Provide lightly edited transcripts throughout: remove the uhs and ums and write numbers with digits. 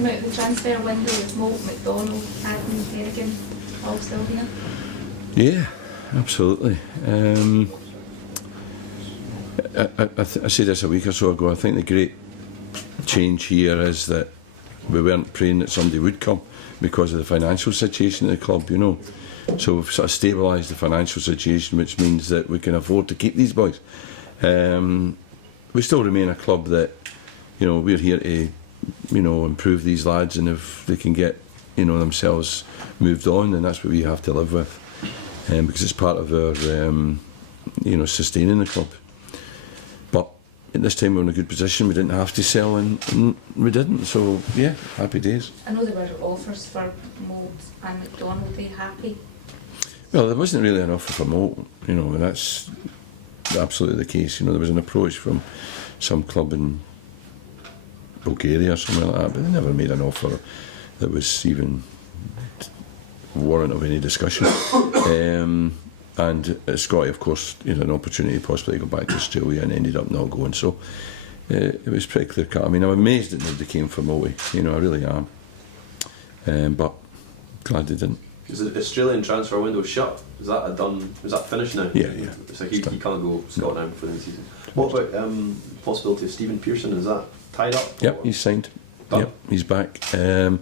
come out of the transfer window with Moult, McDonald, Adam, Berrigan, all still here? Yeah, absolutely. I said this a week or so ago. I think the great change here is that we weren't praying that somebody would come because of the financial situation of the club, you know. So we've sort of stabilised the financial situation, which means that we can afford to keep these boys. We still remain a club that, you know, we're here to, you know, improve these lads, and if they can get, you know, themselves moved on, then that's what we have to live with, because it's part of our, you know, sustaining the club. But at this time we're in a good position. We didn't have to sell, and we didn't. So yeah, happy days. I know there were offers for Mould and McDonald. Are they happy? Well, there wasn't really an offer for Moult, you know, and that's absolutely the case. You know, there was an approach from some club in Bulgaria or something like that, but they never made an offer that was even warrant of any discussion. And Scotty, of course, had an opportunity possibly to go back to Australia and ended up not going. So it was pretty clear cut. I mean, I'm amazed that nobody came for Moulty. You know, I really am. But glad they didn't. Is the Australian transfer window shut? Is that finished now? Yeah. So he can't go Scotland for the season. What about possibility of Stephen Pearson? Is that tied up? Yep, he's signed. Done? Yep, he's back. I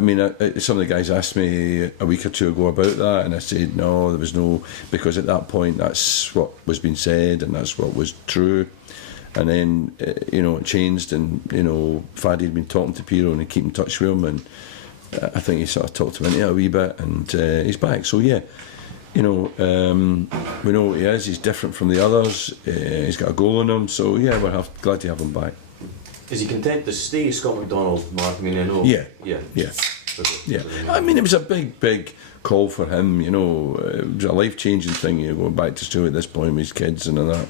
mean, some of the guys asked me a week or two ago about that, and I said no, there was no, because at that point that's what was being said and that's what was true. And then it changed, and Faddy had been talking to Piero and he keep in touch with him, and I think he sort of talked him into it a wee bit, and he's back. So yeah, we know what he is. He's different from the others. He's got a goal in him. So yeah, we're glad to have him back. Is he content to stay, Scott McDonald, Mark? I mean, I know. Yeah. Yeah. I mean, it was a big call for him. It was a life-changing thing. Going back to Australia at this point with his kids and all that,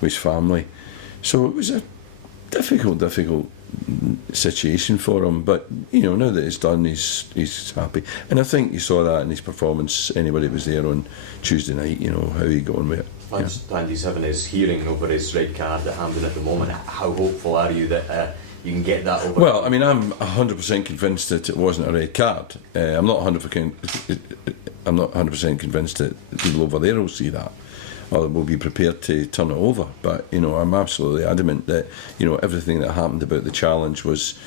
with his family. So it was a difficult situation for him. But now that it's done, he's happy. And I think you saw that in his performance. Anybody who was there on Tuesday night, how he got on with it. I understand he's having his hearing over his red card at Hampden at the moment. How hopeful are you that you can get that over? Well, I mean, I'm 100% convinced that it wasn't a red card. I'm not 100% convinced that people over there will see that, or will be prepared to turn it over. But I'm absolutely adamant that everything that happened about the challenge was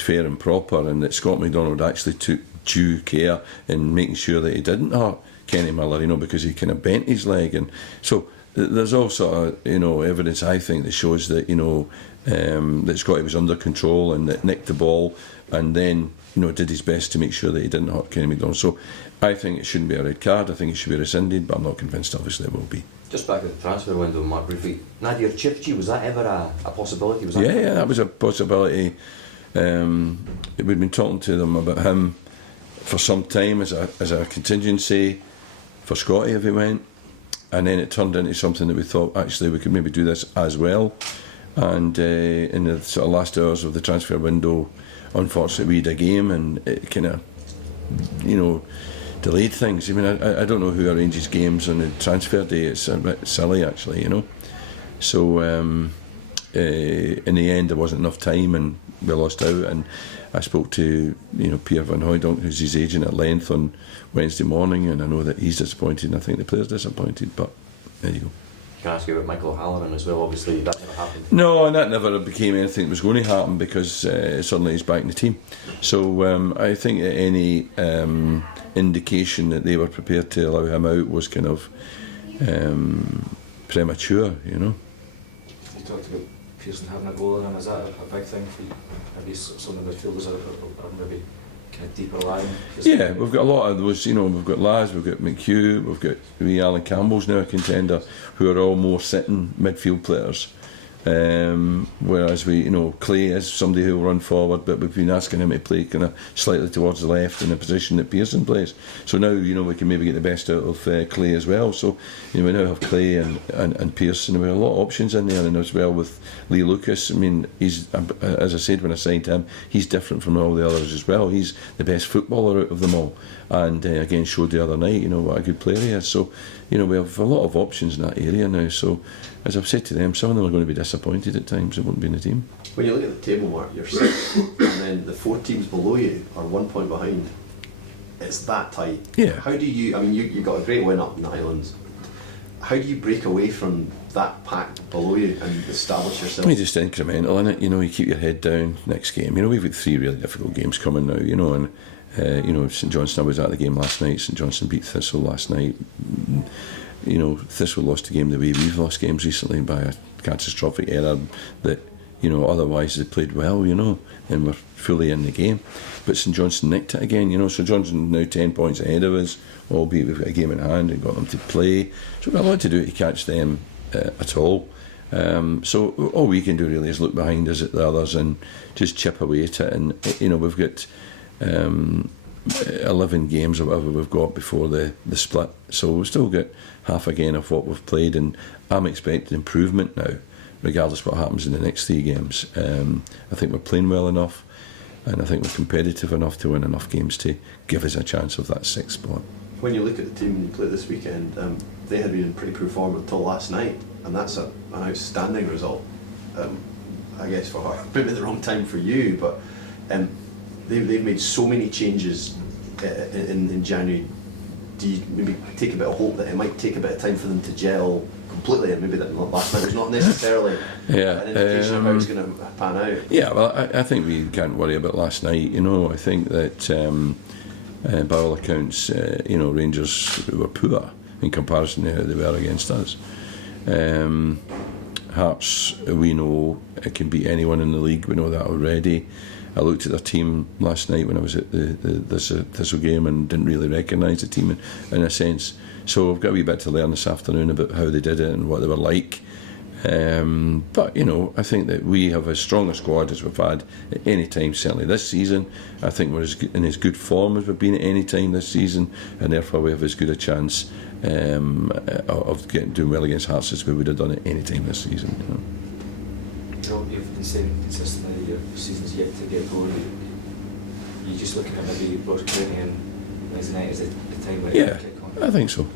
fair and proper, and that Scott McDonald actually took due care in making sure that he didn't hurt Kenny Miller, because he kind of bent his leg, and so there's all sort of evidence, I think, that shows that that Scotty was under control and that nicked the ball, and then did his best to make sure that he didn't hurt Kenny McDonald. So I think it shouldn't be a red card. I think it should be rescinded, but I'm not convinced. Obviously, it will be. Just back at the transfer window, Mark, briefly, Nadir Chifchi, was that ever a possibility? Yeah, that was a possibility. We'd been talking to them about him for some time as a contingency for Scotty if he went, and then it turned into something that we thought actually we could maybe do this as well. And in the sort of last hours of the transfer window, unfortunately we had a game, and it kind of delayed things. I mean, I don't know who arranges games on the transfer day. It's a bit silly actually, so in the end there wasn't enough time and we lost out. And I spoke to Pierre Van Hooydonk, who's his agent, at length on Wednesday morning, and I know that he's disappointed, and I think the player's disappointed, but there you go. Can I ask you about Michael O'Halloran as well? Obviously that never happened. No, and that never became anything that was going to happen, because suddenly he's back in the team. So I think that any indication that they were prepared to allow him out was kind of premature, You talked about Pearson having a goal in him. Is that a big thing for you? Maybe some of the midfielders are maybe kind of deeper lying? Yeah, we've got a lot of those. We've got Laz, we've got McHugh, we've got Alan Campbell's now a contender, who are all more sitting midfield players. Whereas Clay is somebody who will run forward, but we've been asking him to play kind of slightly towards the left in the position that Pearson plays. So now we can maybe get the best out of Clay as well. So we now have Clay and Pearson. We have a lot of options in there, and as well with Lee Lucas. I mean, he's, as I said when I signed him, he's different from all the others as well. He's the best footballer out of them all, and again showed the other night what a good player he is. So we have a lot of options in that area now. So as I've said to them, some of them are going to be disappointed at times. They won't be in the team. When you look at the table, Mark, you're sixth, and then the 4 teams below you are 1 point behind. It's that tight. Yeah. How do you? I mean, you got a great win up in the Highlands. How do you break away from that pack below you and establish yourself? You just incremental in it, you know. You keep your head down. Next game, you know, we've got 3 really difficult games coming now, you know, and you know, St Johnstone was at the game last night. St Johnstone beat Thistle last night. You know, Thistle lost the game the way we've lost games recently by a catastrophic error that, you know, otherwise they played well, you know, and we're fully in the game. But St Johnstone nicked it again, you know. St Johnstone now 10 points ahead of us, albeit we've got a game in hand and got them to play. So we've got a lot to do to catch them at all. So all we can do really is look behind us at the others and just chip away at it. And, you know, we've got 11 games or whatever we've got before the split. So we've still got half again of what we've played, and I'm expecting improvement now, regardless of what happens in the next 3 games. I think we're playing well enough, and I think we're competitive enough to win enough games to give us a chance of that 6th spot. When you look at the team you played this weekend, they had been in pretty poor form until last night, and that's an outstanding result. I guess for her, maybe the wrong time for you, but they've made so many changes in January. Do you maybe take a bit of hope that it might take a bit of time for them to gel completely, and maybe that last night was not necessarily an indication of how it's going to pan out? Yeah, well, I think we can't worry about last night, you know. I think that by all accounts, you know, Rangers were poor in comparison to how they were against us. Hearts, we know it can beat anyone in the league, we know that already. I looked at their team last night when I was at this Thistle game and didn't really recognise the team in a sense. So I've got a wee bit to learn this afternoon about how they did it and what they were like. But, you know, I think that we have as strong a squad as we've had at any time, certainly this season. I think we're in as good form as we've been at any time this season, and therefore we have as good a chance of doing well against Hearts as we would have done at any time this season. You know. You've been saying consistently that your season's yet to get going. You're just looking at maybe Ross County and Wednesday night as the time where Yeah, it kick on. I think so.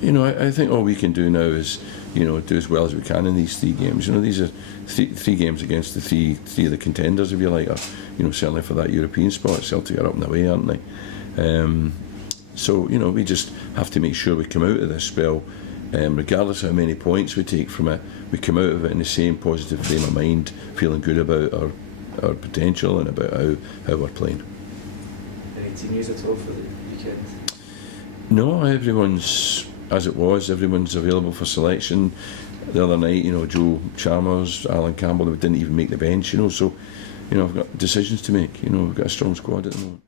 You know, I think all we can do now is, you know, do as well as we can in these 3 games. You know, these are three games against the three of the contenders, if you like, or, you know, certainly for that European spot. Celtic are up and away, aren't they? So, you know, we just have to make sure we come out of this spell, regardless of how many points we take from it, we come out of it in the same positive frame of mind, feeling good about our potential and about how we're playing. Any team news at all for the weekend? No, everyone's as it was. Everyone's available for selection. The other night, you know, Joe Chalmers, Alan Campbell, they didn't even make the bench. You know, so, you know, I've got decisions to make. You know, we've got a strong squad at the moment.